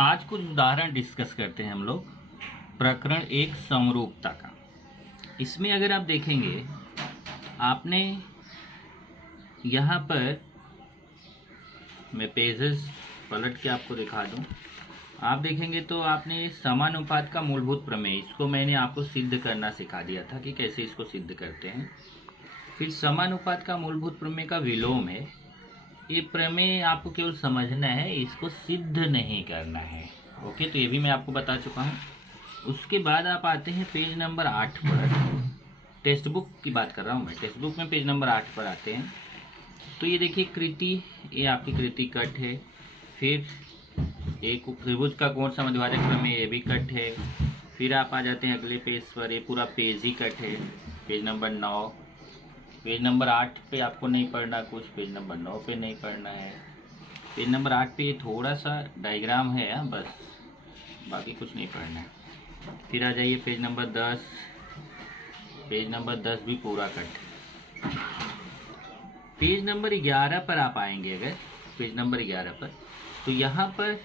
आज कुछ उदाहरण डिस्कस करते हैं हम लोग। प्रकरण एक समरूपता का। इसमें अगर आप देखेंगे, आपने यहाँ पर, मैं पेजेस पलट के आपको दिखा दूँ। आप देखेंगे तो आपने समानुपात का मूलभूत प्रमेय, इसको मैंने आपको सिद्ध करना सिखा दिया था कि कैसे इसको सिद्ध करते हैं। फिर समानुपात का मूलभूत प्रमेय का विलोम है। ये प्रमेय आपको केवल समझना है, इसको सिद्ध नहीं करना है। ओके, तो ये भी मैं आपको बता चुका हूँ। उसके बाद आप आते हैं पेज नंबर 8 पर। टेक्स्ट बुक की बात कर रहा हूँ मैं, टेक्स्ट बुक में पेज नंबर 8 पर आते हैं। तो ये देखिए कृति, ये आपकी कृति कट है। फिर एक त्रिभुज का कोण समद्विभाजक प्रमेय, ये भी कट है। फिर आप आ जाते हैं अगले पेज पर, ये पूरा पेज ही कट है। पेज नंबर 9, पेज नंबर 8 पे आपको नहीं पढ़ना कुछ, पेज नंबर 9 पे नहीं पढ़ना है। पेज नंबर 8 पे थोड़ा सा डायग्राम है, बस, बाकी कुछ नहीं पढ़ना है। फिर आ जाइए पेज नंबर 10, पेज नंबर 10 भी पूरा कट है। पेज नंबर 11 पर आप आएंगे, अगर पेज नंबर 11 पर, तो यहाँ पर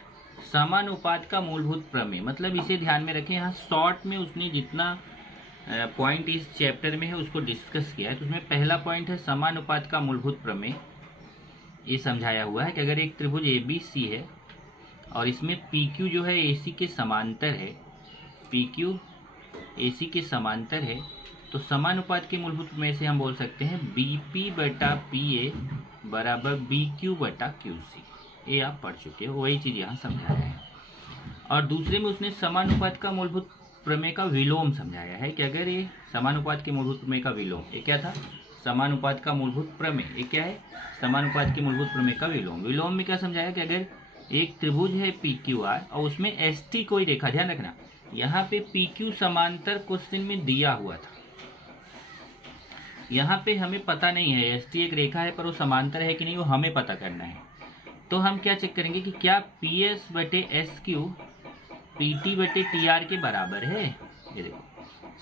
समानुपात का मूलभूत प्रमेय, मतलब इसे ध्यान में रखें। यहाँ शॉर्ट में उसने जितना पॉइंट इस चैप्टर में है उसको डिस्कस किया है। तो उसमें पहला पॉइंट है समानुपात का मूलभूत प्रमेय। ये समझाया हुआ है कि अगर एक त्रिभुज ए बी सी है और इसमें पी क्यू जो है ए सी के समांतर है, पी क्यू ए सी के समांतर है, तो समानुपात के मूलभूत प्रमेय से हम बोल सकते हैं बी पी बटा पी ए बराबर बी क्यू बटा क्यू सी। ये आप पढ़ चुके हो, वही चीज़ यहाँ समझाया है। और दूसरे में उसने समानुपात का मूलभूत प्रमेय का विलोम समझाया है कि अगर ये समानुपात के मूलभूत प्रमेय का विलोम, ये क्या था? समानुपात का मूलभूत प्रमेय, ये क्या है? समानुपात के मूलभूत प्रमेय का विलोम। विलोम में क्या समझाया कि अगर एक त्रिभुज है पी क्यू आर और उसमें एस टी कोई रेखा, ध्यान रखना यहाँ पे पी क्यू समांतर क्वेश्चन में दिया हुआ था। यहाँ पे हमें पता नहीं है, एस टी एक रेखा है पर वो समांतर है कि नहीं, वो हमें पता करना है। तो हम क्या चेक करेंगे कि क्या पी एस बटे एस क्यू पी टी बटे टी आर के बराबर है। ये देखो,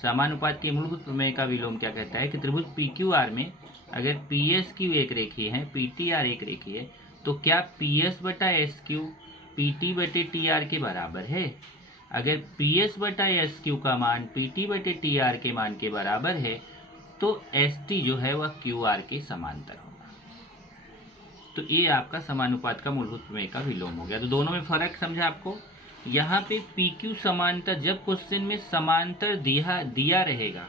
समानुपात के मूलभूत प्रमेय का विलोम क्या कहता है कि त्रिभुज पी क्यू आर में अगर पी एस क्यू एक रेखीय है, पी टी आर एक रेखीय है, तो क्या पी एस बटा एस क्यू पी टी बटे टी आर के बराबर है। अगर पी एस बटा एस क्यू का मान पी टी बटे टी आर के मान के बराबर है, तो एस टी जो है वह क्यू आर के समांतर होगा। तो ये आपका समानुपात का मूलभूत प्रमेय का विलोम हो गया। तो दोनों में फर्क समझा आपको। यहाँ पे पी क्यू समांतर, जब क्वेश्चन में समांतर दिया रहेगा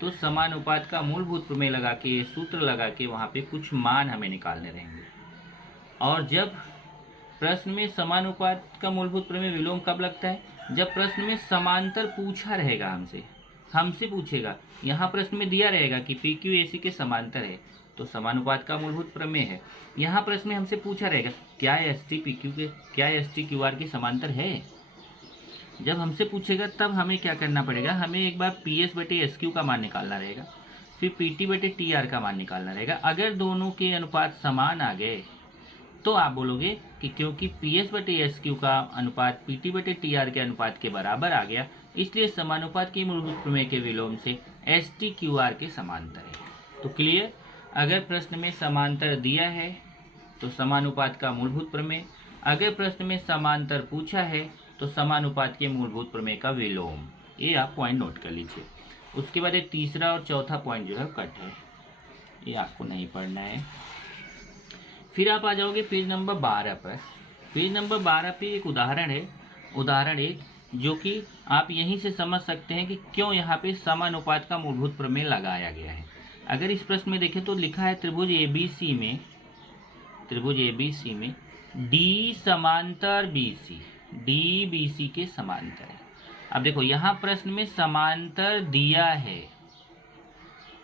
तो समानुपात का मूलभूत प्रमेय लगा के, सूत्र लगा के वहाँ पे कुछ मान हमें निकालने रहेंगे। और जब प्रश्न में समानुपात का मूलभूत प्रमेय विलोम कब लगता है? जब प्रश्न में समांतर पूछा रहेगा हमसे पूछेगा। यहाँ प्रश्न में दिया रहेगा कि पी क्यू ए सी के समांतर है, तो समानुपात का मूलभूत प्रमेय है। यहाँ प्रश्न में हमसे पूछा रहेगा क्या एस टी पी क्यू के, क्या एस टी क्यू आर के समांतर है। जब हमसे पूछेगा तब हमें क्या करना पड़ेगा, हमें एक बार पी एस बटे एस क्यू का मान निकालना रहेगा, फिर पी टी बटे टी आर का मान निकालना रहेगा। अगर दोनों के अनुपात समान आ गए तो आप बोलोगे कि क्योंकि पी एस बटे एस क्यू का अनुपात पी टी बटे टी आर के अनुपात के बराबर आ गया, इसलिए समानुपात के मूलभूत प्रमेय के विलोम से एस टी क्यू आर के समांतर है। तो क्लियर? अगर प्रश्न में समांतर दिया है तो समानुपात का मूलभूत प्रमेय, अगर प्रश्न में समांतर पूछा है तो समानुपात के मूलभूत प्रमेय का विलोम। ये आप पॉइंट नोट कर लीजिए। उसके बाद एक तीसरा और चौथा पॉइंट जो है कट है, ये आपको नहीं पढ़ना है। फिर आप आ जाओगे पेज नंबर 12 पर। पेज नंबर 12 पे एक उदाहरण है, उदाहरण एक, जो कि आप यहीं से समझ सकते हैं कि क्यों यहाँ पे समानुपात का मूलभूत प्रमेय लगाया गया है। अगर इस प्रश्न में देखें तो लिखा है त्रिभुज एबीसी में, त्रिभुज एबीसी में डी समांतर बीसी, डी बीसी के समांतर है। अब देखो यहाँ प्रश्न में समांतर दिया है,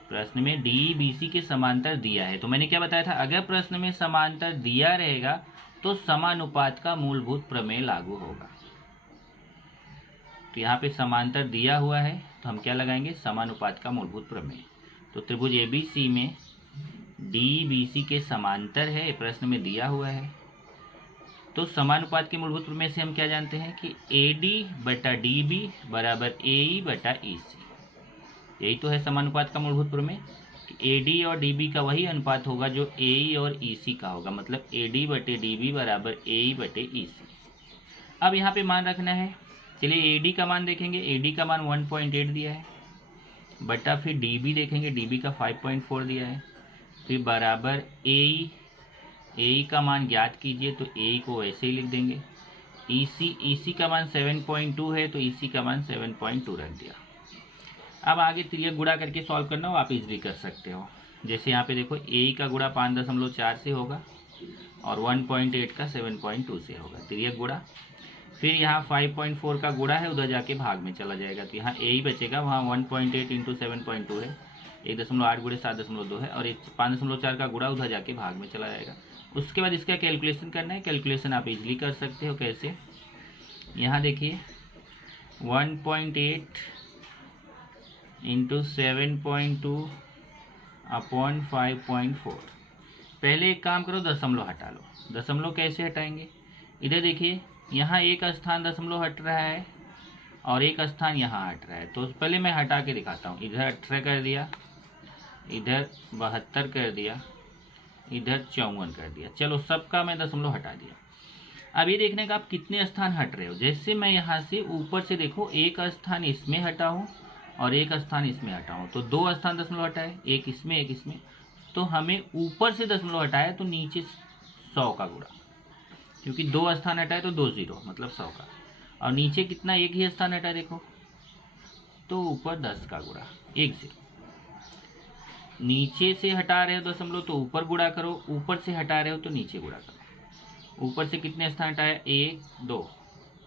प्रश्न में डी बीसी के समांतर दिया है। तो मैंने क्या बताया था, अगर प्रश्न में समांतर दिया रहेगा तो समानुपात का मूलभूत प्रमेय लागू होगा। तो यहाँ पे समांतर दिया हुआ है तो हम क्या लगाएंगे, समानुपात का मूलभूत प्रमेय। तो त्रिभुज एबीसी में डी बीसी के समांतर है, प्रश्न में दिया हुआ है, तो समानुपात के मूलभूत प्रमेय से हम क्या जानते हैं कि ए डी बटा डी बी बराबर ए ई बटा ई सी। यही तो है समानुपात का मूलभूत प्रमेय कि ए डी और डी बी का वही अनुपात होगा जो ए ई और ई सी का होगा, मतलब ए डी बटे डी बी बराबर ए ई बटे ई सी। अब यहाँ पे मान रखना है, चलिए एडी का मान देखेंगे, एडी का मान 1.8 दिया है, बटा फिर डीबी देखेंगे, डीबी का 5.4 दिया है, फिर बराबर ए का मान ज्ञात कीजिए, तो ए को ऐसे ही लिख देंगे। ईसी का मान 7.2 है, तो ईसी का मान 7.2 रख दिया। अब आगे त्रियक गुणा करके सॉल्व करना हो आप इजीली कर सकते हो। जैसे यहाँ पे देखो ए का गुणा 5.4 से होगा और 1.8 का 7.2 से होगा, त्रियक गुणा। फिर यहाँ 5.4 का गुणा है, उधर जाके भाग में चला जाएगा, तो यहाँ ए ही बचेगा, वहाँ 1.8 इंटू 7.2 है, 1.8 गुणे 7.2 है, और 5.4 का गुणा उधर जाके भाग में चला जाएगा। उसके बाद इसका कैलकुलेशन करना है, कैलकुलेशन आप इजीली कर सकते हो। कैसे, यहाँ देखिए 1.8 इंटू 7.2 अपॉन 5.4। पहले एक काम करो, दशमलव हटा लो। दशमलव कैसे हटाएंगे, इधर देखिए यहाँ एक स्थान दशमलव हट रहा है और एक स्थान यहाँ हट रहा है, तो पहले मैं हटा के दिखाता हूँ। इधर 18 कर दिया, इधर 72 कर दिया, इधर 54 कर दिया। चलो सबका मैं दशमलव हटा दिया। अब ये देखने का आप कितने स्थान हट रहे हो। जैसे मैं यहाँ से ऊपर से देखो, एक स्थान इसमें हटा हूँ और एक स्थान इसमें हटा हूँ, तो 2 स्थान दशमलव हटाए, एक इसमें एक इसमें, तो हमें ऊपर से दशमलव हटाया तो नीचे 100 का गुणा, क्योंकि 2 स्थान हटाए तो 2 0 मतलब 100 का, और नीचे कितना, एक ही स्थान हटा देखो, तो ऊपर 10 का गुणा, 1 0। नीचे से हटा रहे हो दशमलव तो ऊपर गुणा करो, ऊपर से हटा रहे हो तो नीचे गुणा करो। ऊपर से कितने स्थान हटाया, 1 2,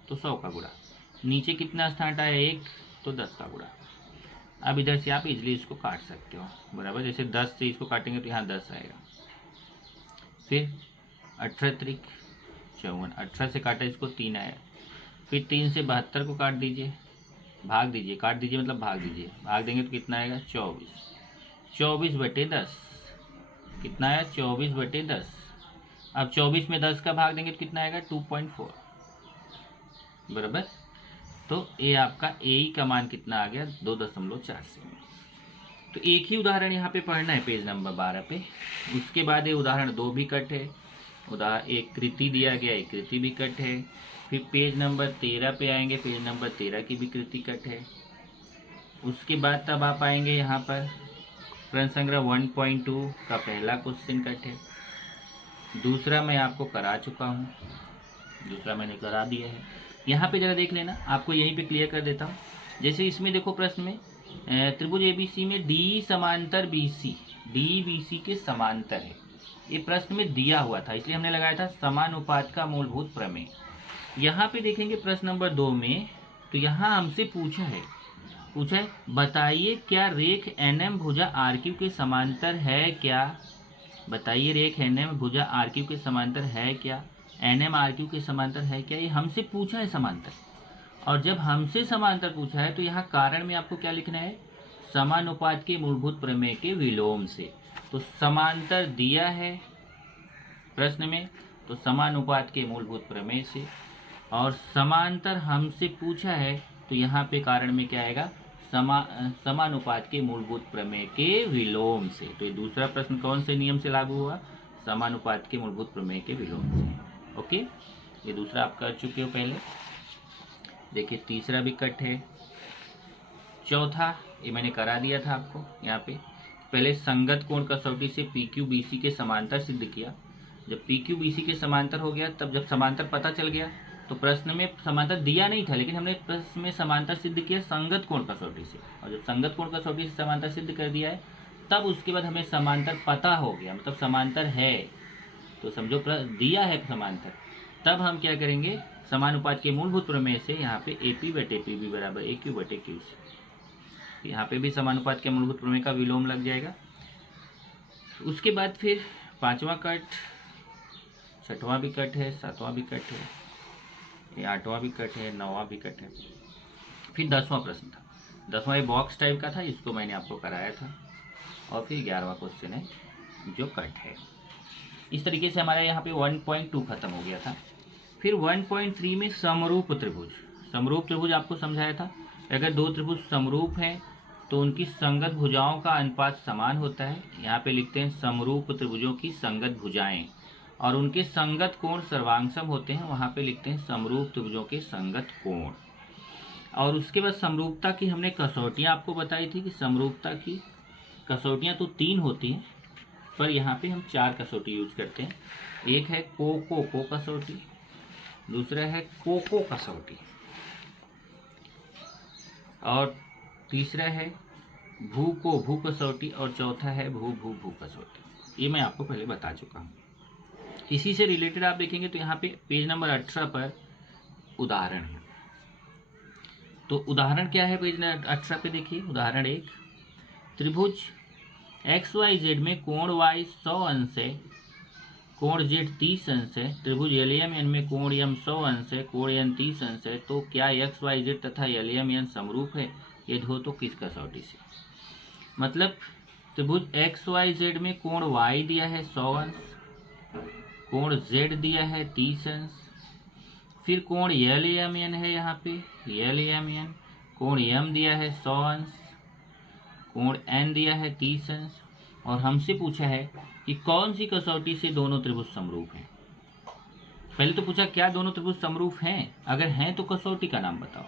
तो 100 का गुणा। नीचे कितना स्थान हटाया, 1, तो 10 का गुणा। अब इधर से आप इजीली इसको काट सकते हो, बराबर। जैसे 10 से इसको काटेंगे तो यहाँ 10 आएगा। फिर 18 त्रिक 54, 18 से काटा इसको 3 आया। फिर 3 से 72 को काट दीजिए, भाग दीजिए, काट दीजिए मतलब भाग दीजिए, भाग देंगे तो कितना आएगा, 24। 24/10 कितना आया, 24/10। अब 24 में 10 का भाग देंगे तो कितना आएगा, 2.4, बराबर। तो ये आपका ए का मान कितना आ गया, 2.4 से। तो एक ही उदाहरण यहाँ पे पढ़ना है पेज नंबर 12 पे। उसके बाद ये उदाहरण 2 भी कट है, एक कृति दिया गया, एक कृति भी कट है। फिर पेज नंबर 13 पे आएंगे, पेज नंबर 13 की भी कृति कट है। उसके बाद तब आप आएंगे यहाँ पर प्रश्न संग्रह 1.2 का पहला क्वेश्चन कट है। दूसरा मैं आपको करा चुका हूँ, दूसरा मैंने करा दिया है। यहाँ पे जरा देख लेना, आपको यहीं पे क्लियर कर देता हूँ। जैसे इसमें देखो प्रश्न में त्रिभुज एबीसी में डी समांतर बीसी, डी बीसी के समांतर है, ये प्रश्न में दिया हुआ था, इसलिए हमने लगाया था समानुपात का मूलभूत प्रमेय। यहाँ पे देखेंगे प्रश्न नंबर 2 में, तो यहाँ हमसे पूछा है बताइए क्या रेख एनएम भुजा आरक्यू के समांतर है क्या। बताइए रेख एनएम भुजा आरक्यू के समांतर है क्या, एनएम आरक्यू के समांतर है क्या, ये हमसे पूछा है समांतर। और जब हमसे समांतर पूछा है तो यहाँ कारण में आपको क्या लिखना है, समानुपात के मूलभूत प्रमेय के विलोम से। तो समांतर दिया है प्रश्न में, तो समानुपात के मूलभूत प्रमेय से, और समांतर हमसे पूछा है तो यहाँ पे कारण में क्या आएगा, समानुपात के मूलभूत प्रमेय के विलोम से। तो ये दूसरा प्रश्न कौन से नियम से लागू हुआ, समानुपात के मूलभूत प्रमेय के विलोम से। ओके, ये दूसरा आप कर चुके हो पहले। देखिए तीसरा भी कट है। चौथा ये मैंने करा दिया था आपको, यहाँ पे पहले संगत कोण कसौटी से PQ BC के समांतर सिद्ध किया। जब PQ BC के समांतर हो गया, तब जब समांतर पता चल गया तो प्रश्न में समांतर दिया नहीं था, लेकिन हमने प्रश्न में समांतर सिद्ध किया संगत कोण कसौटी से। और जब संगत कोण कसौटी से समांतर सिद्ध कर दिया है, तब उसके बाद हमें समांतर पता हो गया, मतलब समांतर है, तो समझो दिया है समांतर। तब हम क्या करेंगे, समानुपात के मूलभूत प्रमेय से यहाँ पे AP/PB बराबर AQ/QC, यहाँ पे भी समानुपात के मूलभूत प्रमेय का विलोम लग जाएगा। उसके बाद फिर पांचवा कट, छठवां भी कट है, सातवां भी कट है, ये आठवां भी कट है, नौवां भी कट है। फिर 10वां प्रश्न था, 10वां ये बॉक्स टाइप का था, इसको मैंने आपको कराया था। और फिर 11वां क्वेश्चन है जो कट है। इस तरीके से हमारा यहाँ पे 1.2 खत्म हो गया था। फिर 1.3 में समरूप त्रिभुज, समरूप त्रिभुज आपको समझाया था। अगर दो त्रिभुज समरूप हैं तो उनकी संगत भुजाओं का अनुपात समान होता है। यहाँ पे लिखते हैं समरूप त्रिभुजों की संगत भुजाएं, और उनके संगत कोण सर्वांगसम होते हैं, वहाँ पे लिखते हैं समरूप त्रिभुजों के संगत कोण। और उसके बाद समरूपता की हमने कसौटियाँ आपको बताई थी कि समरूपता की कसौटियाँ तो 3 होती हैं, पर यहाँ पे हम 4 कसौटी यूज करते हैं। एक है को कसौटी, दूसरा है को कसौटी, और तीसरा है भू कसौटी, और चौथा है भू कसौटी। ये मैं आपको पहले बता चुका हूँ। इसी से रिलेटेड आप देखेंगे तो यहाँ पे पेज नंबर 18 पर उदाहरण है। तो उदाहरण क्या है पेज नंबर 18 पे देखिए। उदाहरण 1, त्रिभुज XYZ में कोण Y 100 अंश है, कोण Z 30 अंश है, त्रिभुज LMN में कोण M 100 अंश है, कोण N 30 अंश है, तो क्या XYZ तथा LMN समरूप है? यदि हो तो किस कसौटी से? मतलब त्रिभुज XYZ में कोण Y दिया है 100 अंश, कोण Z दिया है 30 अंश, फिर कोण LMN है यहाँ पे LMN, कोण M दिया है 100 अंश, कोण N दिया है 30 अंश, और हमसे पूछा है कि कौन सी कसौटी से दोनों त्रिभुज समरूप हैं। पहले तो पूछा क्या दोनों त्रिभुज समरूप हैं, अगर हैं तो कसौटी का नाम बताओ।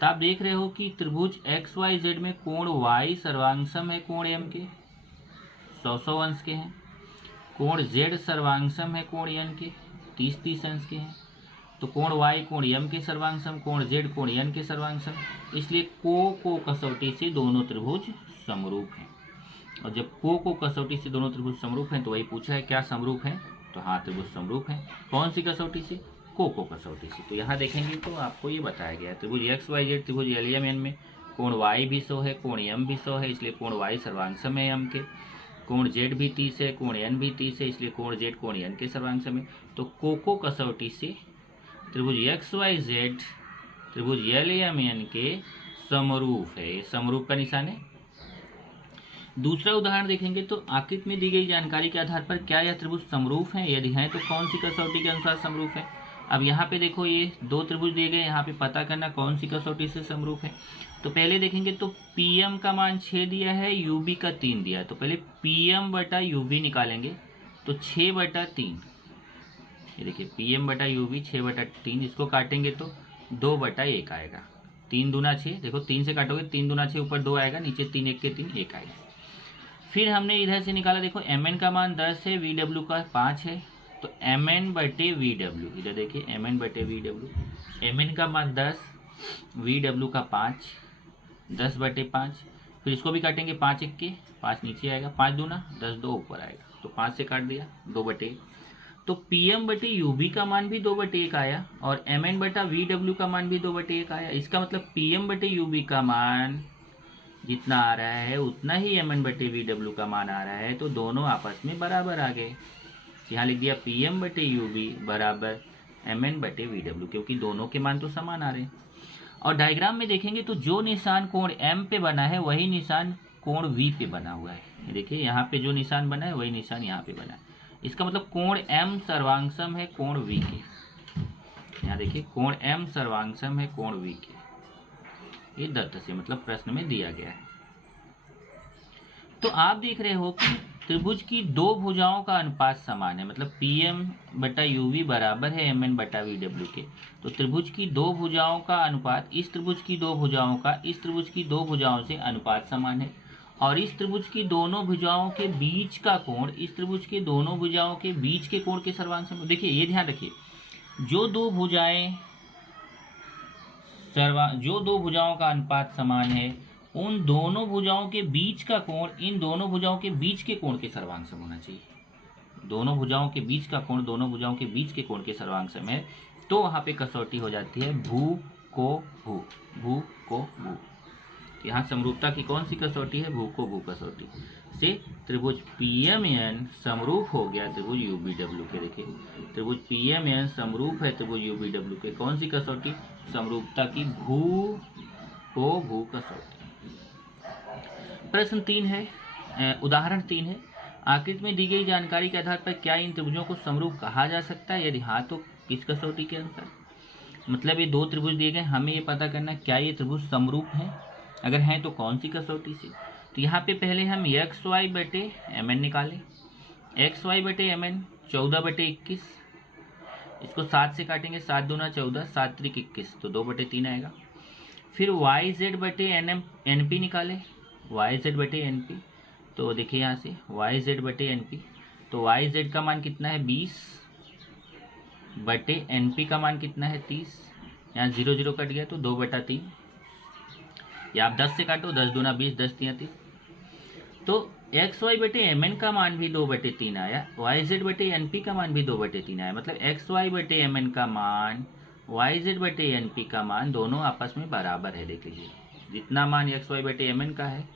तो आप देख रहे हो कि त्रिभुज XYZ में कोण Y सर्वांगसम है कोण M के, 100 अंश के हैं, कोण Z सर्वांगसम है कोण N के, 30 अंश के हैं, तो कोण Y कोण M के सर्वांगसम, कोण Z कोण N के सर्वांगसम, इसलिए को कसौटी से दोनों त्रिभुज समरूप हैं। और जब को कसौटी से दोनों त्रिभुज समरूप हैं तो वही पूछा है क्या समरूप है, तो हाँ त्रिभुज समरूप है। कौन सी कसौटी से? को कसौटी से। तो यहाँ देखेंगे तो आपको ये बताया गया है त्रिभुज XYZ त्रिभुज LMN में कोण Y भी 100 है, कोण M भी 100 है, इसलिए कोण Y सर्वांगसम है M के, कोण Z भी 30 है, कोण N भी 30 है, इसलिए कोण Z कोण N के सर्वांगसम है। तो को कसौटी से त्रिभुज XYZ त्रिभुज LMN के समरूप है, ये समरूप का निशान है। दूसरा उदाहरण देखेंगे तो आकृति में दी गई जानकारी के आधार पर क्या यह त्रिभुज समरूप है, यदि है तो कौन सी कसौटी के अनुसार समरूप है। अब यहाँ पे देखो ये 2 त्रिभुज दिए गए, यहाँ पे पता करना कौन सी कसौटी से समरूप है। तो पहले देखेंगे तो PM का मान 6 दिया है, UB का 3 दिया है, तो पहले PM बटा UB निकालेंगे तो 6/3, ये देखिए PM बटा UB 6/3, इसको काटेंगे तो 2/1 आएगा, 3 दूना 6, देखो 3 से काटोगे 3 दूना 6, ऊपर 2 आएगा, नीचे 3 1 के 3 1 आएगा। फिर हमने इधर से निकाला, देखो MN का मान 10 है, VW का 5 है, तो MN बटे VW, इधर देखिए MN बटे VW, MN का मान 10, VW का 5, 10/5, फिर इसको भी काटेंगे 5 1 के 5 नीचे आएगा, 5 दूना 10 2 ऊपर आएगा, तो 5 से काट दिया 2/1। तो PM बटे UB का मान भी 2/1 आया, और MN बटा VW का मान भी 2/1 आया। इसका मतलब PM बटे UB का मान जितना आ रहा है उतना ही MN बटे VW का मान आ रहा है, तो दोनों आपस में बराबर आ गए। यहाँ लिख दिया PM बटे UB बराबर MN बटे VW, क्योंकि दोनों के मान तो समान आ रहे हैं। और डायग्राम में देखेंगे तो जो निशान कोण M पे बना है वही निशान कोण V पे बना हुआ है। देखिए यहाँ पे जो निशान बना है वही निशान यहाँ पे बना है। इसका मतलब कोण M सर्वांगसम है कोण V के। यहाँ देखिए कोण M सर्वांगसम है कोण V के, ये दत्त से मतलब प्रश्न में दिया गया है। तो आप देख रहे हो कि त्रिभुज की 2 भुजाओं का अनुपात समान है, मतलब PM बटा UV बराबर है MN बटा VW के। तो त्रिभुज की 2 भुजाओं का अनुपात इस त्रिभुज की 2 भुजाओं का इस त्रिभुज की 2 भुजाओं से अनुपात समान है, और इस त्रिभुज की दोनों भुजाओं के बीच का कोण इस त्रिभुज के दोनों भुजाओं के बीच के कोण के सर्वांग। देखिए ये ध्यान रखिए, जो दो भुजाओं का अनुपात समान है उन दोनों भुजाओं के बीच का कोण इन दोनों भुजाओं के बीच के कोण के सर्वांग सम होना चाहिए। दोनों भुजाओं के बीच का कोण दोनों भुजाओं के बीच के कोण के सर्वांग सम है, तो वहां पे कसौटी हो जाती है भू को भू। यहाँ समरूपता की कौन सी कसौटी है? भू को भू कसौटी से त्रिभुज PMN समरूप हो गया त्रिभुज UVW के। देखिए त्रिभुज PMN समरूप है त्रिभुज UVW के, कौन सी कसौटी? समरूपता की भू को भू कसौटी। प्रश्न 3 है, उदाहरण 3 है, आकृति में दी गई जानकारी के आधार पर क्या इन त्रिभुजों को समरूप कहा जा सकता है, यदि हाँ तो किस कसौटी के अनुसार। मतलब ये 2 त्रिभुज दिए गए, हमें ये पता करना क्या ये त्रिभुज समरूप हैं, अगर हैं तो कौन सी कसौटी से। तो यहाँ पे पहले हम XY बटे MN निकालें। XY बटे MN 14/21, इसको 7 से काटेंगे, 7 दूना 14, 7 त्रिक 21, तो 2/3 आएगा। फिर YZ/NP निकाले, YZ/NP, तो देखिए यहाँ से YZ/NP, तो YZ का मान कितना है 20/NP का मान कितना है 30, यहाँ 0 0 कट गया तो 2/3, या आप 10 से काटो, 10 दूना 20, 10 3 30, तो XY/MN का मान भी 2/3 आया, YZ/NP का मान भी 2/3 आया, मतलब XY/MN का मान YZ/NP का मान दोनों आपस में बराबर है। देख लीजिए, जितना मान XY/MN का है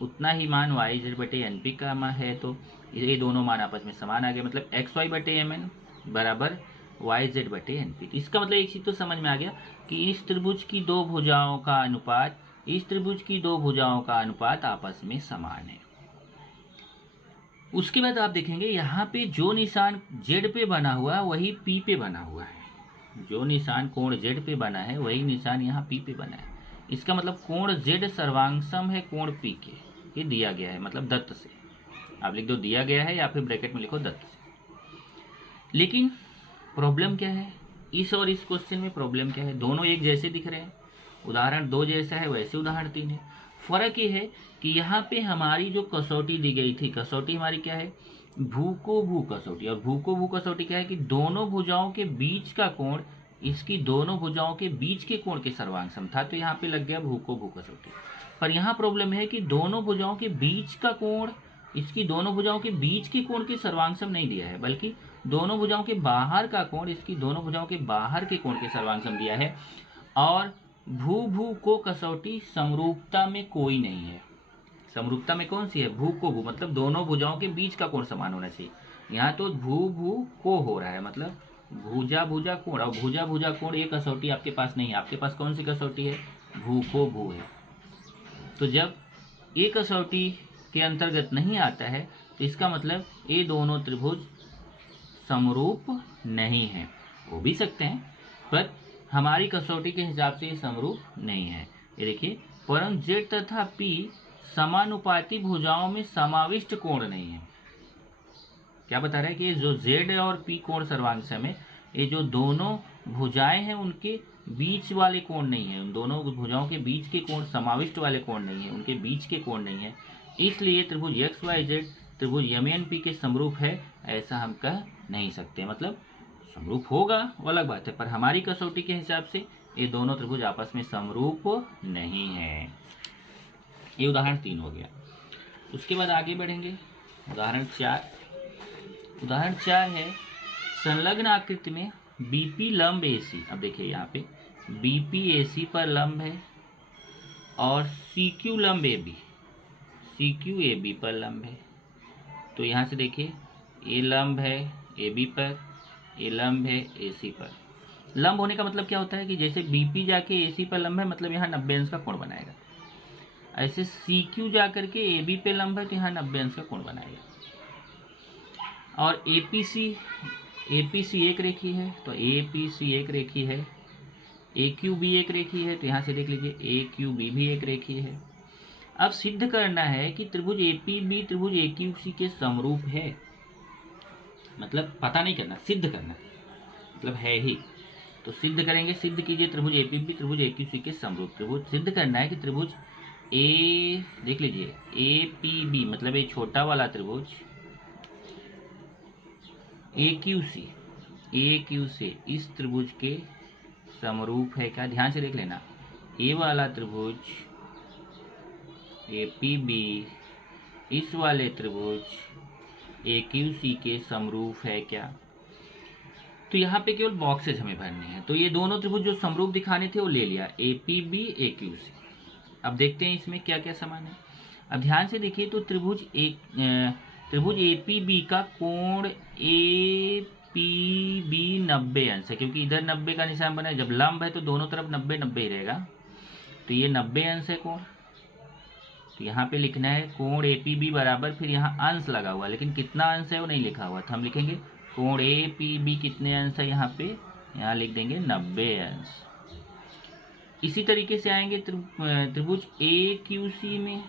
उतना ही मान YZ/NP का मान है, तो ये दोनों मान आपस में समान आ गए, मतलब XY/MN बराबर YZ/NP। इसका मतलब एक चीज तो समझ में आ गया कि इस त्रिभुज की दो भुजाओं का अनुपात, इस त्रिभुज की दो भुजाओं का अनुपात आपस में समान है। उसके बाद आप देखेंगे यहाँ पे जो निशान Z पे बना हुआ है वही P पे बना हुआ है, जो निशान कोण Z पे बना है वही निशान यहाँ P पे बना है। इसका मतलब कोण Z सर्वांगसम है कोण P के, ये दिया गया है, मतलब दत्त से, आप लिख दो दिया गया है, या फिर ब्रैकेट में लिखो दत्त से। लेकिन प्रॉब्लम क्या है, इस और इस क्वेश्चन में प्रॉब्लम क्या है, दोनों एक जैसे दिख रहे हैं, उदाहरण 2 जैसा है वैसे उदाहरण 3 है। फर्क ये है कि यहाँ पे हमारी जो कसौटी दी गई थी, कसौटी हमारी क्या है, भू को भू कसौटी, और भू को भू कसौटी क्या है कि दोनों भुजाओं के बीच का कोण इसकी दोनों भुजाओं के बीच के कोण के सर्वांग था, तो यहाँ पे लग गया भू को भू कसौटी। पर यहाँ प्रॉब्लम है कि दोनों भुजाओं के बीच का कोण इसकी दोनों भुजाओं के बीच के कोण के सर्वांग नहीं दिया है, बल्कि दोनों भुजाओं के बाहर का कोण इसकी दोनों भुजाओं के बाहर के कोण के सर्वांग दिया है। और भू भू को कसौटी समरूपता में कोई नहीं है, समरूपता में कौन सी है, भू को भू, मतलब दोनों भुजाओं के बीच का कोण समान होना चाहिए। यहाँ तो भू भू को हो रहा है, मतलब भुजा भुजा कोण, और भुजा भुजा कोण ये कसौटी आपके पास नहीं है, आपके पास कौन सी कसौटी है, भू को भू है। तो जब ये कसौटी के अंतर्गत नहीं आता है तो इसका मतलब ये दोनों त्रिभुज समरूप नहीं है, हो भी सकते हैं पर हमारी कसौटी के हिसाब से ये समरूप नहीं है। ये देखिए, परंतु Z तथा P समानुपाती भुजाओं में समाविष्ट कोण नहीं है। क्या बता रहा है कि जो Z और P कोण सर्वांगसम है, ये जो दोनों भुजाएं हैं उनके बीच वाले कोण नहीं है, उन दोनों भुजाओं के बीच के कोण समाविष्ट वाले कोण नहीं है, उनके बीच के कोण नहीं है, इसलिए त्रिभुज XYZ त्रिभुज MNP के समरूप है ऐसा हम कह नहीं सकते। मतलब समरूप होगा वो अलग बात है, पर हमारी कसौटी के हिसाब से ये दोनों त्रिभुज आपस में समरूप नहीं है। ये उदाहरण 3 हो गया। उसके बाद आगे बढ़ेंगे, उदाहरण 4। उदाहरण 4 है संलग्न आकृति में BP लंब AC। अब देखिए यहाँ पे BP AC पर लंब है और CQ लंब AB, CQ AB पर लंब है। तो यहाँ से देखिए ये लंब है AB पर, ये लंब है AC पर। लंब होने का मतलब क्या होता है कि जैसे BP जाके AC पर लंब है, मतलब यहाँ 90 अंश का कोण बनाएगा, ऐसे CQ जाकर के AB पे लंब है तो यहाँ 90 अंश का कोण बनाएगा। और APC एक रेखी है, तो APC एक रेखी है, AQB एक रेखी है, तो यहाँ से देख लीजिए AQB भी एक रेखी है। अब सिद्ध करना है कि त्रिभुज APB त्रिभुज AQC के समरूप है, मतलब पता नहीं करना, सिद्ध करना, मतलब है ही, तो सिद्ध करेंगे। सिद्ध कीजिए त्रिभुज APB त्रिभुज AQC के समरूप। त्रिभुज सिद्ध करना है कि त्रिभुज देख लीजिए APB, मतलब ये छोटा वाला त्रिभुज AQC इस त्रिभुज के समरूप है क्या, ध्यान से देख लेना, ये वाला त्रिभुज APB इस वाले त्रिभुज AQC के समरूप है क्या। तो यहाँ पे केवल बॉक्सेज हमें भरने हैं, तो ये दोनों त्रिभुज जो समरूप दिखाने थे वो ले लिया, APB AQC। अब देखते हैं इसमें क्या क्या समान है। अब ध्यान से देखिए, तो त्रिभुज APB का कोण APB 90 अंश है, क्योंकि इधर 90 का निशान बना है, जब लंब है तो दोनों तरफ 90 90 ही रहेगा, तो ये 90 अंश है कोण। तो यहाँ पे लिखना है कोण APB बराबर, फिर यहाँ अंश लगा हुआ, लेकिन कितना अंश है वो नहीं लिखा हुआ, तो हम लिखेंगे कोण APB कितने अंश है, यहाँ पे यहाँ लिख देंगे 90 अंश। इसी तरीके से आएंगे त्रिभुज AQC में,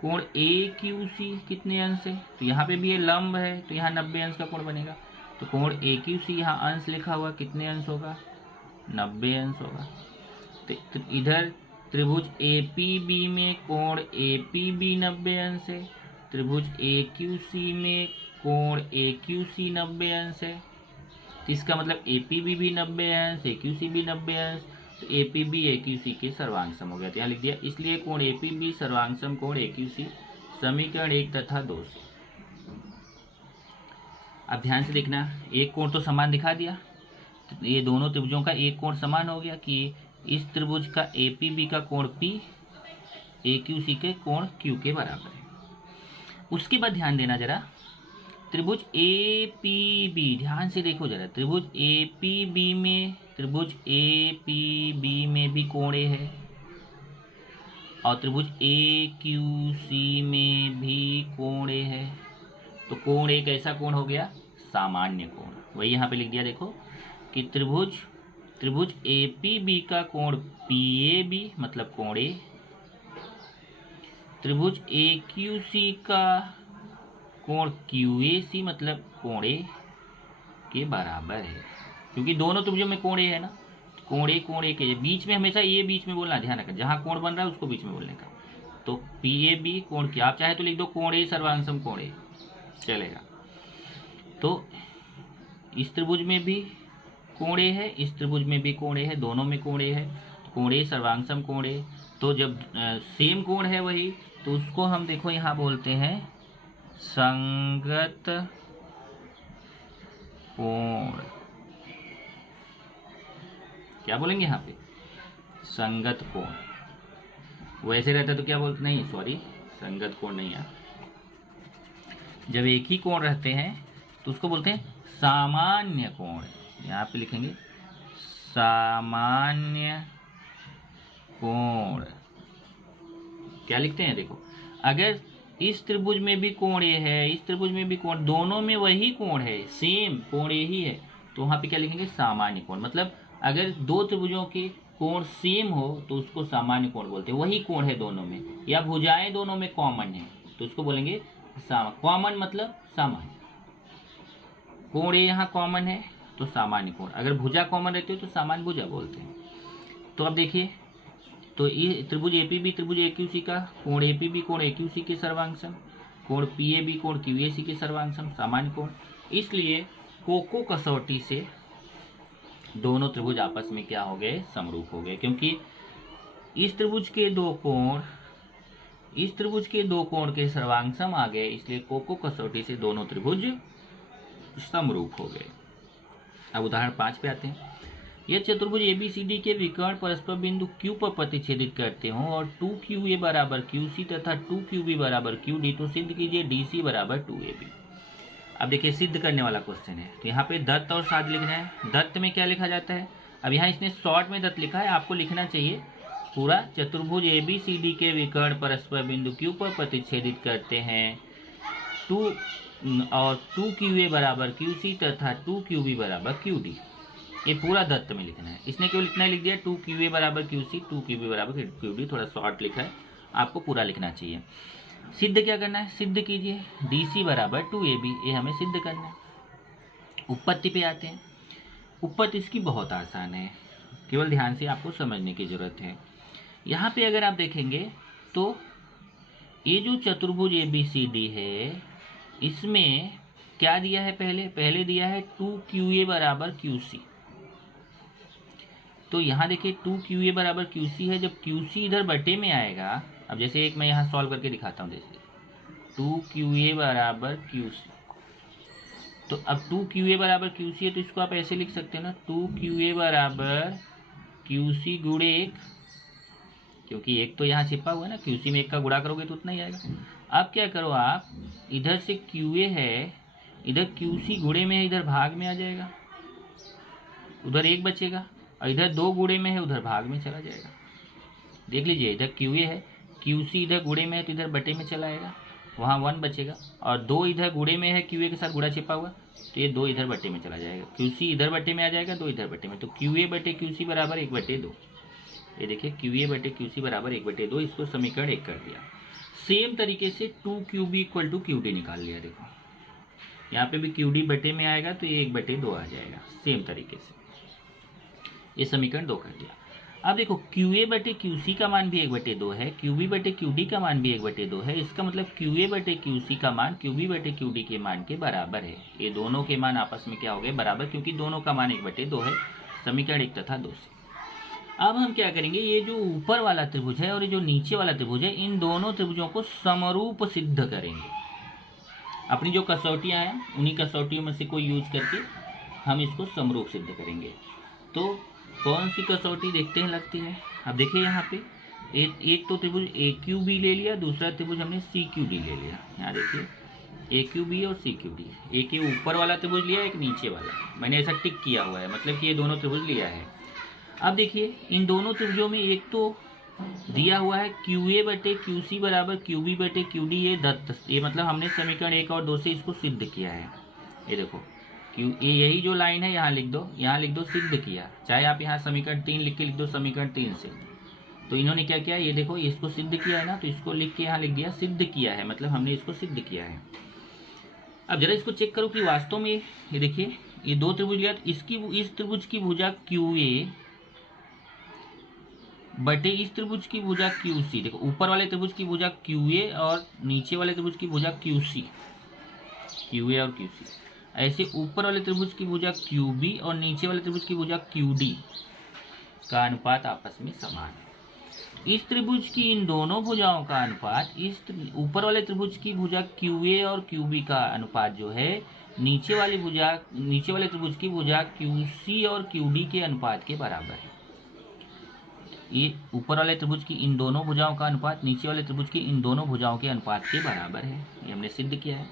कोण ए क्यू सी कितने अंश है, तो यहाँ पे भी ये लंब है तो यहाँ 90 अंश का कोण बनेगा। तो कोण ए क्यू सी यहाँ अंश लिखा हुआ कितने अंश होगा, 90 अंश होगा। तो इधर त्रिभुज ए पी बी में कोण ए पी बी 90 अंश है, त्रिभुज ए क्यू सी में कोण ए क्यू सी 90 अंश है। तो इसका मतलब ए पी बी भी 90 अंश, ए क्यू सी भी 90 अंश, तो A P B A Q C के सर्वांग सम हो गया। तो यहाँ लिख दिया, इसलिए कोण ए पी बी सर्वांग सम कोण ए क्यू सी समीकरण 1 तथा 2 से। अब ध्यान से देखना, एक कोण तो समान दिखा दिया, तो ये दोनों त्रिभुजों का एक कोण समान हो गया कि इस त्रिभुज का ए पी बी का कोण P ए क्यू सी के कोण Q के बराबर है। उसके बाद ध्यान देना जरा, त्रिभुज ए पी बी, ध्यान से देखो जरा, त्रिभुज ए पी बी में, त्रिभुज ए पी बी में भी कोण A है और त्रिभुज ए क्यू सी में भी कोण A है। तो कोण A कैसा कोण हो गया, सामान्य कोण। वही यहाँ पे लिख दिया, देखो कि त्रिभुज ए पी बी का कोण पी ए बी मतलब कोण A, त्रिभुज ए क्यू सी का कोण क्यू ए सी मतलब कोण A के बराबर है। क्योंकि दोनों त्रिभुजों में कोण A है ना, कोण A के बीच में हमेशा ये बीच में बोलना, ध्यान रखना, जहाँ कोण बन रहा है उसको बीच में बोलने का। तो पी ए बी कोण क्या, आप चाहे तो लिख दो कोण A सर्वांग सम कोण A, चलेगा। तो इस त्रिभुज में भी कोण A है, इस त्रिभुज में भी कोण A है, दोनों में कोण A है, कोण A सर्वांग सम कोण A। तो जब सेम कोण है वही, तो उसको हम देखो यहाँ बोलते हैं संगत कोण। क्या बोलेंगे यहाँ पे, संगत कोण। वैसे रहता तो क्या बोलते, नहीं सॉरी, संगत कोण नहीं है, जब एक ही कोण रहते हैं तो उसको बोलते हैं सामान्य कोण। यहाँ पे लिखेंगे सामान्य कोण। क्या लिखते हैं, देखो अगर इस त्रिभुज में भी कोण A है, इस त्रिभुज में भी कोण, दोनों में वही कोण है, सेम कोण A ही है, तो वहाँ पे क्या लिखेंगे, सामान्य कोण। मतलब अगर दो त्रिभुजों के कोण सेम हो तो उसको सामान्य कोण बोलते हैं, वही कोण है दोनों में, या भुजाएं दोनों में कॉमन है तो उसको बोलेंगे कॉमन मतलब सामान्य। कोण A यहाँ कॉमन है तो सामान्य कोण, अगर भुजा कॉमन रहती है तो सामान्य भुजा बोलते हैं। तो अब देखिए, तो ये त्रिभुज ए पी बी त्रिभुज ए क्यू सी का कोण ए पी बी कोण ए क्यू सी के सर्वांग सम, कोण पी ए बी कोण क्यू ए सी के सर्वांग सम, सामान्य कोण। इसलिए कोको कसौटी से दोनों त्रिभुज आपस में क्या हो गए, समरूप हो गए, क्योंकि इस त्रिभुज के दो कोण इस त्रिभुज के दो कोण के सर्वांग सम आ गए, इसलिए कोको कसौटी से दोनों त्रिभुज समरूप हो गए। अब उदाहरण 5 पे आते हैं। यह चतुर्भुज ABCD के विकर्ण परस्पर बिंदु Q पर प्रतिच्छेदित करते हों और 2QA बराबर QC तथा 2QB बराबर QD, तो सिद्ध कीजिए DC बराबर 2AB। अब देखिए सिद्ध करने वाला क्वेश्चन है, तो यहाँ पे दत्त और साध लिखना है। दत्त में क्या लिखा जाता है, अब यहाँ इसने शॉर्ट में दत्त लिखा है, आपको लिखना चाहिए पूरा। चतुर्भुज ABCD के विकर्ण परस्पर बिंदु Q पर प्रतिच्छेदित करते हैं 2QA बराबर QC तथा 2QB बराबर QD, ये पूरा दत्त में लिखना है। इसने क्यों लिखना है, लिख दिया 2QA बराबर QC 2QB बराबर QD, थोड़ा शॉर्ट लिखा है, आपको पूरा लिखना चाहिए। सिद्ध क्या करना है, सिद्ध कीजिए DC बराबर 2AB, ये हमें सिद्ध करना है। उत्पत्ति पे आते हैं। उत्पत्ति इसकी बहुत आसान है, केवल ध्यान से आपको समझने की जरूरत है। यहाँ पे अगर आप देखेंगे तो ये जो चतुर्भुज ABCD है, इसमें क्या दिया है, पहले दिया है 2QA बराबर QC। तो यहाँ देखिए 2QA बराबर QC है, जब QC इधर बटे में आएगा, अब जैसे एक मैं यहाँ सॉल्व करके दिखाता हूँ, जैसे 2QA बराबर QC, तो अब 2QA बराबर QC है तो इसको आप ऐसे लिख सकते हैं ना, 2QA बराबर QC गुणे 1, क्योंकि एक तो यहाँ छिपा हुआ है ना, QC में 1 का गुणा करोगे तो उतना ही आएगा। अब क्या करो आप, इधर से QA है, इधर QC गुणे में है, इधर भाग में आ जाएगा, उधर 1 बचेगा, और इधर 2 गुणे में है, उधर भाग में चला जाएगा। देख लीजिए, इधर QA है, QC इधर गुणे में है तो इधर बटे में चला आएगा, वहाँ 1 बचेगा, और 2 इधर गुणे में है, QA के साथ गुणा छिपा हुआ, तो ये 2 इधर बटे में चला जाएगा, QC इधर बटे में आ जाएगा, 2 इधर बटे में, तो QA बटे QC बराबर 1/2। ये देखिए QA बटे QC बराबर 1/2, इसको समीकरण 1 कर दिया। सेम तरीके से 2QB इक्वल टू QD निकाल लिया। देखो यहाँ पे भी QD बटे में आएगा तो ये 1/2 आ जाएगा। सेम तरीके से ये समीकरण 2 कर दिया। अब देखो QA बटे QC का मान भी 1/2 है, QB बटे QD का मान भी 1/2 है। इसका मतलब QA बटे QC का मान QB बटे QD के मान के बराबर है। ये दोनों के मान आपस में क्या हो गए, बराबर, क्योंकि दोनों का मान 1/2 है। समीकरण 1 तथा 2 से अब हम क्या करेंगे, ये जो ऊपर वाला त्रिभुज है और ये जो नीचे वाला त्रिभुज है, इन दोनों त्रिभुजों को समरूप सिद्ध करेंगे। अपनी जो कसौटियाँ हैं उन्हीं कसौटियों में से कोई यूज करके हम इसको समरूप सिद्ध करेंगे। तो कौन सी कसौटी देखते हैं लगती है। अब देखिए यहाँ पे एक तो त्रिभुज AQB ले लिया, दूसरा त्रिभुज हमने CQD ले लिया। यहाँ देखिए AQB और CQD, एक ये ऊपर वाला त्रिभुज लिया, एक नीचे वाला। मैंने ऐसा टिक किया हुआ है, मतलब कि ये दोनों त्रिभुज लिया है। अब देखिए इन दोनों त्रिभुजों में एक तो दिया हुआ है QA बटे QC बराबर QB बटे QD, ये दत्त, ये मतलब हमने समीकरण 1 और 2 से इसको सिद्ध किया है। ये देखो यही जो लाइन है यहाँ लिख दो, यहाँ लिख दो सिद्ध किया, चाहे आप यहाँ समीकरण 3 लिख के लिख दो समीकरण 3 से। तो इन्होंने क्या किया, ये देखो इसको सिद्ध किया है ना, तो इसको लिख के यहाँ लिख दिया सिद्ध किया है, मतलब हमने इसको सिद्ध किया है। अब जरा इसको चेक करो कि वास्तव में ये देखिए ये दो त्रिभुज लिया, इस त्रिभुज की भुजा QA बटे इस त्रिभुज की भुजा QC। देखो ऊपर वाले त्रिभुज की भुजा QA और नीचे वाले त्रिभुज की भुजा QC, QA और QC। ऐसे ऊपर वाले त्रिभुज की भुजा QB और नीचे वाले त्रिभुज की भुजा QD का अनुपात आपस में समान है। इस त्रिभुज की इन दोनों भुजाओं का अनुपात इस ऊपर वाले त्रिभुज की भुजा QA और QB का अनुपात जो है नीचे वाले त्रिभुज की भुजा QC और QD के अनुपात के बराबर है। ये ऊपर वाले त्रिभुज की इन दोनों भुजाओं का अनुपात नीचे वाले त्रिभुज की इन दोनों भुजाओं के अनुपात के बराबर है। ये हमने सिद्ध किया है।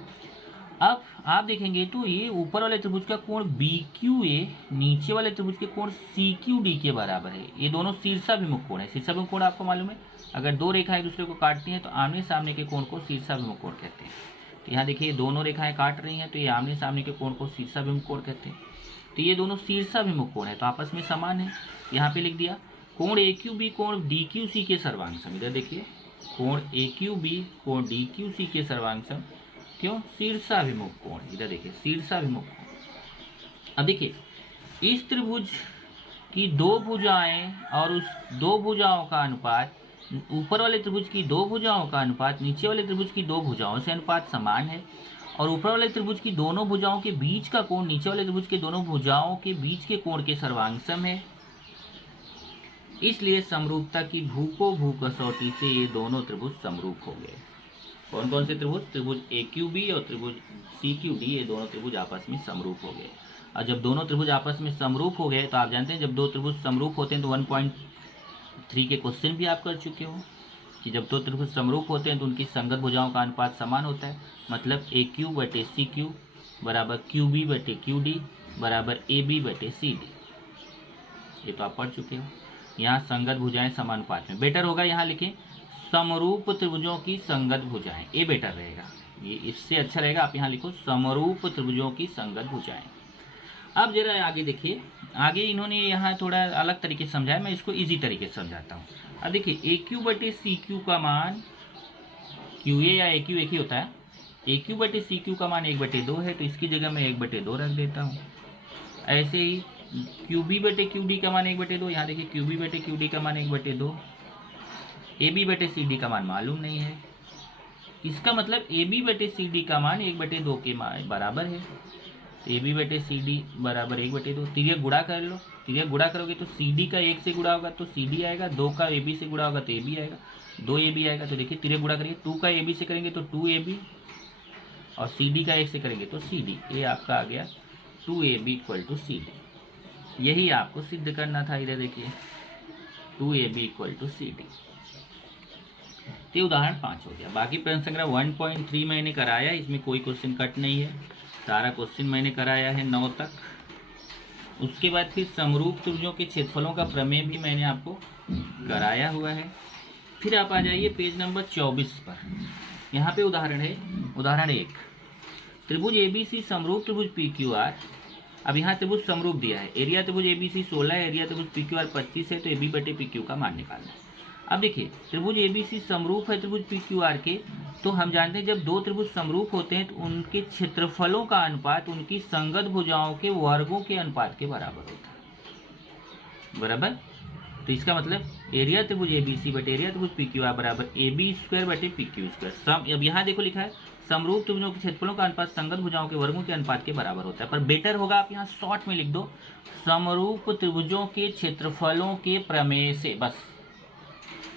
अब आप देखेंगे तो ये ऊपर वाले त्रिभुज का कोण BQA नीचे वाले त्रिभुज के कोण CQD के बराबर है। ये दोनों शीर्षाभिमुख कोण है। शीर्षाभिमुख कोण आपको मालूम है, अगर दो रेखाएं दूसरे को काटती हैं तो आमने सामने के कोण को शीर्षाभिमुख कोण कहते हैं। तो यहाँ देखिए दोनों रेखाएं काट रही हैं तो ये आमने सामने के कोण को शीर्षाभिमुख कोण कहते हैं। तो ये दोनों शीर्षाभिमुख कोण है तो आपस में समान है। यहाँ पे लिख दिया कोण AQB कोण DQC के सर्वांग। इधर देखिए कोण AQB कोण DQC के सर्वांग, क्यों, शीर्षाभिमुख कोण। इधर देखिए शीर्षाभिमुख कोण। अब देखिए इस त्रिभुज की दो भुजाएं और उस दो भुजाओं का अनुपात, ऊपर वाले त्रिभुज की दो भुजाओं का अनुपात नीचे वाले त्रिभुज की दो भुजाओं से अनुपात समान है। और ऊपर वाले त्रिभुज की दोनों भुजाओं के बीच का कोण नीचे वाले त्रिभुज के दोनों भुजाओं के बीच के कोण के सर्वांग है। इसलिए समरूपता की भू कसौटी से ये दोनों त्रिभुज समरूप हो गए। कौन कौन से त्रिभुज, त्रिभुज AQB और त्रिभुज CQD, ये दोनों त्रिभुज आपस में समरूप हो गए। और जब दोनों त्रिभुज आपस में समरूप हो गए तो आप जानते हैं जब दो त्रिभुज समरूप होते हैं तो 1.3 के क्वेश्चन भी आप कर चुके हो कि जब दो त्रिभुज समरूप होते हैं तो उनकी संगत भुजाओं का अनुपात समान होता है। मतलब AQ बटे CQ बराबर QB बटे QD बराबर AB बटे CD। ये तो आप पढ़ चुके हो। यहाँ संगत भुजाएं समानुपात में, बेटर होगा यहाँ लिखें समरूप त्रिभुजों की संगत भुजाएं, ये बेटर रहेगा, ये इससे अच्छा रहेगा। आप यहाँ लिखो समरूप त्रिभुजों की संगत भुजाएं। अब जरा आगे देखिए, आगे इन्होंने यहाँ थोड़ा अलग तरीके से समझाया, मैं इसको इजी तरीके से समझाता हूँ। अब देखिए AQ बटे CQ का मान, QA या AQ एक ही होता है, AQ बटे CQ का मान 1/2 है तो इसकी जगह मैं 1/2 रख देता हूँ। ऐसे ही QB बटे QD का मान 1/2, यहाँ देखिए QB बटे QD का मान 1/2, AB बटे CD का मान मालूम नहीं है। इसका मतलब AB बटे CD का मान 1/2 के बराबर है। तो AB बटे CD बराबर 1/2। तिर्यक गुणा कर लो, तिर्यक गुणा करोगे तो CD का 1 से गुणा होगा तो CD आएगा, 2 का AB से गुणा होगा तो AB आएगा, 2 AB आएगा। तो देखिए तिर्यक गुणा करिए, 2 का AB से करेंगे तो 2AB और CD का 1 से करेंगे तो CD। ये आपका आ गया 2AB इक्वल टू CD। यही आपको सिद्ध करना था। इधर देखिए 2AB इक्वल टू CD। तो उदाहरण 5 हो गया। बाकी प्रश्न संग्रह 1.3 मैंने कराया, इसमें कोई क्वेश्चन कट नहीं है, सारा क्वेश्चन मैंने कराया है 9 तक। उसके बाद फिर समरूप त्रिभुजों के क्षेत्रफलों का प्रमेय भी मैंने आपको कराया हुआ है। फिर आप आ जाइए पेज नंबर 24 पर। यहाँ पे उदाहरण है, उदाहरण 1, त्रिभुज ABC समरूप त्रिभुज PQR। अब यहाँ त्रिभुज समरूप दिया है, एरिया त्रिभुज ABC 16 है, एरिया त्रिभुज PQR 25 है, तो AB बटे PQ का मान निकालना है। अब देखिए त्रिभुज एबीसी समरूप है त्रिभुज पीक्यूआर के, तो हम जानते हैं जब दो त्रिभुज समरूप होते हैं तो उनके क्षेत्रफलों का अनुपात उनकी संगत भुजाओं के वर्गों के अनुपात के बराबर होता है, बराबर। तो इसका मतलब एरिया त्रिभुज एबीसी बटे एरिया त्रिभुज पीक्यूआर बराबर AB स्क्वायर बटे PQ स्क्वायर। अब यहाँ देखो लिखा है समरूप त्रिभुजों के क्षेत्रफलों का अनुपात संगत भुजाओं के वर्गों के अनुपात के बराबर होता है, पर बेटर होगा आप यहाँ शॉर्ट में लिख दो समरूप त्रिभुजों के क्षेत्रफलों के प्रमेय से, बस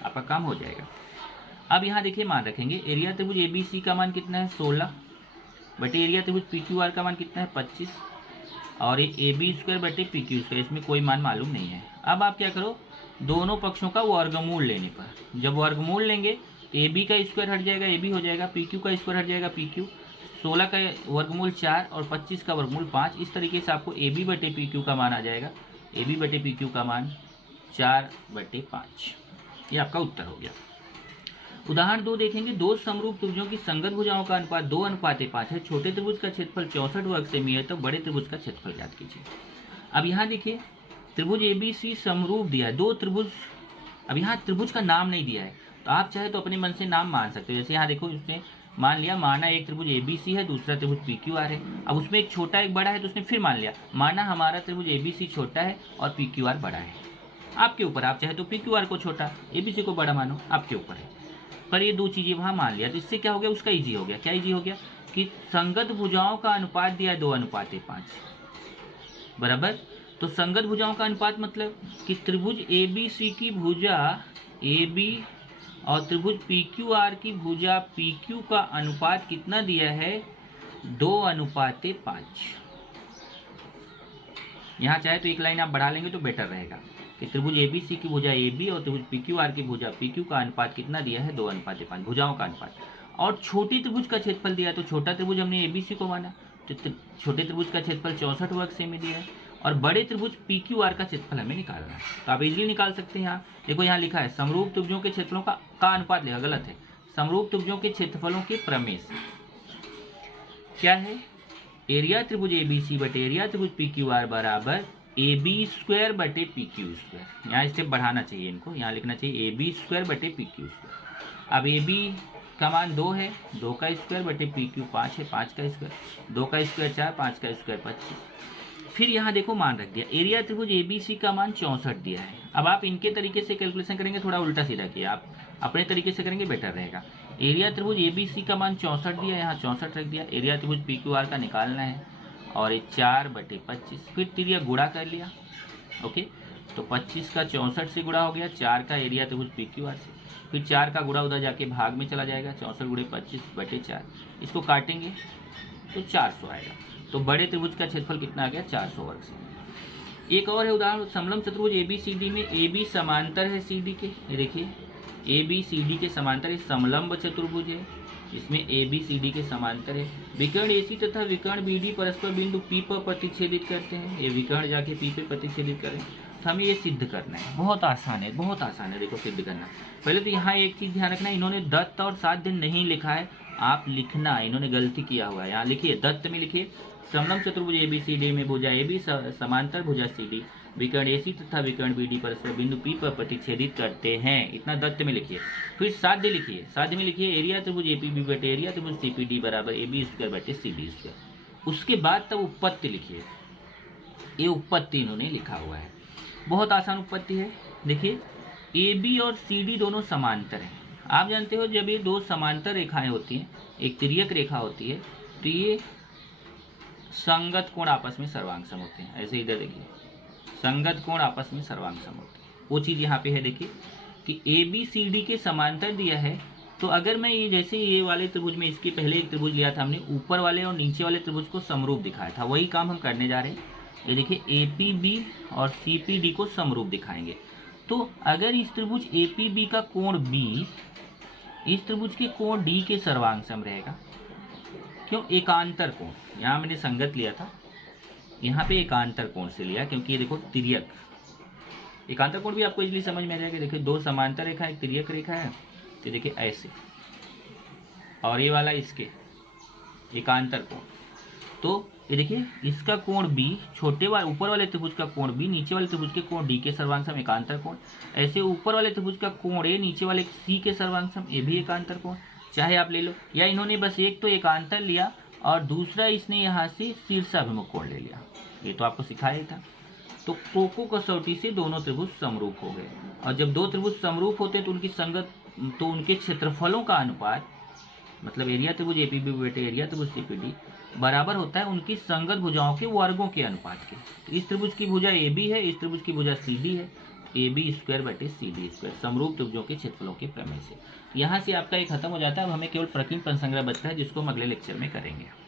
आपका काम हो जाएगा। अब यहाँ देखिए मान रखेंगे एरिया त्रिभुज एबीसी का मान कितना है 16 बटे एरिया त्रिभुज पीक्यूआर का मान कितना है 25 और ये AB स्क्वायर बटे PQ स्क्वायर, इसमें कोई मान मालूम नहीं है। अब आप क्या करो दोनों पक्षों का वर्गमूल लेने पर, जब वर्गमूल लेंगे AB का स्क्वायर हट जाएगा AB हो जाएगा, PQ का स्क्वायर हट जाएगा PQ, 16 का वर्गमूल 4 और 25 का वर्गमूल 5। इस तरीके से आपको AB बटे PQ का मान आ जाएगा, AB बटे PQ का मान 4 बटे 5। ये आपका उत्तर हो गया। उदाहरण 2 देखेंगे दो समरूप त्रिभुजों की संगत भुजाओं का अनुपात 2:5 है। छोटे त्रिभुज का क्षेत्रफल 64 वर्ग सेमी है, तो बड़े त्रिभुज का क्षेत्रफल ज्ञात कीजिए। अब यहाँ देखिए त्रिभुज एबीसी समरूप दिया है, दो त्रिभुज, अब यहाँ त्रिभुज का नाम नहीं दिया है, तो आप चाहे तो अपने मन से नाम मान सकते हो। जैसे यहाँ देखो इसने मान लिया, माना एक त्रिभुज एबीसी है दूसरा त्रिभुज पीक्यूआर है। अब उसमें एक छोटा एक बड़ा है तो उसने फिर मान लिया, माना हमारा त्रिभुज एबीसी छोटा है और पीक्यूआर बड़ा है। आपके ऊपर, आप चाहे तो पीक्यूआर को छोटा एबीसी को बड़ा मानो, आपके ऊपर है। पर ये दो चीजें वहां मान लिया तो इससे क्या हो गया, उसका इजी हो गया। क्या इजी हो गया कि संगत भुजाओं का अनुपात दिया है 2:5, बराबर। तो संगत भुजाओं का अनुपात मतलब कि त्रिभुज एबीसी की भुजा AB और त्रिभुज PQR की भुजा PQ का अनुपात कितना दिया है 2:5। यहाँ चाहे तो एक लाइन आप बढ़ा लेंगे तो बेटर रहेगा कि त्रिभुज एबीसी की भुजा AB और त्रिभुज PQR की भुजा PQ का अनुपात कितना दिया है 2:5, भुजाओं का अनुपात। और छोटी त्रिभुज का क्षेत्रफल दिया है, तो छोटा त्रिभुज हमने एबीसी को माना, तो छोटे त्रिभुज का क्षेत्रफल 64 वर्ग सेमी दिया है, और बड़े त्रिभुज PQR का क्षेत्रफल हमें निकालना है। तो आप इजीली निकाल सकते हैं। यहाँ देखो यहाँ लिखा है समरूप त्रिभुजों के क्षेत्रफलों का अनुपात लिखा, गलत है, समरूप त्रिभुजों के क्षेत्रफलों के प्रमेय से। क्या है, एरिया त्रिभुज एबीसी बटे एरिया त्रिभुज PQR बराबर AB स्क्वायर बटे PQ स्क्वायर। यहाँ स्टेप बढ़ाना चाहिए इनको, यहाँ लिखना चाहिए AB स्क्वायर बटे PQ स्क्वायर। अब AB का मान 2 है, 2 का स्क्वायर बटे PQ 5 है, 5 का स्क्वायर, 2 का स्क्वायर 4, 5 का स्क्वायर 25। फिर यहाँ देखो मान रख दिया, एरिया त्रिभुज एबीसी का मान 64 दिया है। अब आप इनके तरीके से कैलकुलेशन करेंगे, थोड़ा उल्टा सीधा किया, आप अपने तरीके से करेंगे बेटर रहेगा। एरिया त्रिभुज एबीसी का मान 64 दिया, यहाँ 64 रख दिया। एरिया त्रिभुज PQR का निकालना है और ये 4/25, फिर तिरिया गुणा कर लिया। ओके, तो 25 का 64 से गुणा हो गया, 4 का एरिया त्रिभुज PQR से, फिर 4 का गुणा उधर जाके भाग में चला जाएगा, 64 गुणे 25/4। इसको काटेंगे तो 400 आएगा। तो बड़े त्रिभुज का क्षेत्रफल कितना आ गया 400 वर्ग सेमी। एक और है उदाहरण, समलंब चतुर्भुज ABCD में AB समांतर है CD के। ये देखिए ABCD के समांतर, ये समलंब चतुर्भुज है, इसमें ABCD के समांतर है। विकर्ण AC तथा विकर्ण BD परस्पर बिंदु P पर प्रतिच्छेदित करते हैं। ये विकर्ण जाके P पे प्रतिच्छेदित करें, तो हमें ये सिद्ध करना है। बहुत आसान है, बहुत आसान है, देखो सिद्ध करना। पहले तो यहाँ एक चीज ध्यान रखना, इन्होंने दत्त और साध्य नहीं लिखा है, आप लिखना, इन्होंने गलती किया हुआ है। यहाँ लिखिए दत्त में लिखिए समलंब चतुर्भुज ABCD में भुजा AB समांतर भुजा CD, विकर्ण AC तथा विकर्ण BD परस्पर बिंदु P पर प्रतिच्छेदित करते हैं, इतना दत्त में लिखिए। फिर साध्य लिखिए, साध्य में लिखिए एरिया त्रिभुज APB बटे एरिया त्रिभुज CPD बराबर AB स्क्वायर बटे CD स्क्वायर। उसके बाद तब उपपत्ति लिखिए, ये उपपत्ति इन्होंने लिखा हुआ है, बहुत आसान उपपत्ति है। देखिए AB और CD दोनों समांतर हैं। आप जानते हो जब ये दो समांतर रेखाएं होती हैं, एक तिर्यक रेखा होती है, तो ये संगत कोण आपस में सर्वांग होते हैं। ऐसे इधर देखिए संगत कोण आपस में सर्वांग होते हैं, वो चीज़ यहाँ पे है। देखिए कि ABCD के समांतर दिया है, तो अगर मैं ये जैसे ये वाले त्रिभुज में इसके पहले एक त्रिभुज लिया था हमने, ऊपर वाले और नीचे वाले त्रिभुज को समरूप दिखाया था, वही काम हम करने जा रहे हैं। ये देखिए APB और CPD को समरूप दिखाएंगे। तो अगर इस त्रिभुज APB का कोण B इस त्रिभुज के कोण D के सर्वांग सम रहेगा, क्यों, एकांतर कोण, यहाँ मैंने संगत लिया था, यहाँ पे एकांतर कोण से लिया, क्योंकि ये देखो तिर्यक, एकांतर कोण भी आपको इजीली समझ में आ जाएगा। देखिए दो समांतर रेखा, एक तिर्यक रेखा है, तो देखिए ऐसे, और ये वाला इसके एकांतर कोण, तो ये देखिए इसका कोण B, छोटे वाले ऊपर वाले त्रिभुज का कोण B, नीचे वाले त्रिभुज के कोण D के सर्वांशम एकांतर कोण। ऐसे ऊपर वाले त्रिभुज का कोण A, नीचे वाले C के सर्वांशम A भी एकांतर कोण, चाहे आप ले लो। या इन्होंने बस एक तो एकांतर लिया और दूसरा इसने यहाँ से शीर्षाभिमुख कोण ले लिया, ये तो आपको सिखाया ही था। तो कोको कसौटी से दोनों त्रिभुज समरूप हो गए, और जब दो त्रिभुज समरूप होते हैं तो उनकी संगत, तो उनके क्षेत्रफलों का अनुपात, मतलब एरिया त्रिभुज एपीबी बेटे एरिया त्रिभुज सीपीडी बराबर होता है उनकी संगत भुजाओं के वर्गों के अनुपात के। इस त्रिभुज की भुजा ए बी है, इस त्रिभुज की भुजा सी डी है, ए बी स्क्वायर बटे सी डी स्क्वायर समरूप त्रिभुजों के क्षेत्रफलों के प्रमेय से। यहाँ से आपका ये खत्म हो जाता है। अब हमें केवल प्रकीर्णन संग्रह बचता है, जिसको हम अगले लेक्चर में करेंगे।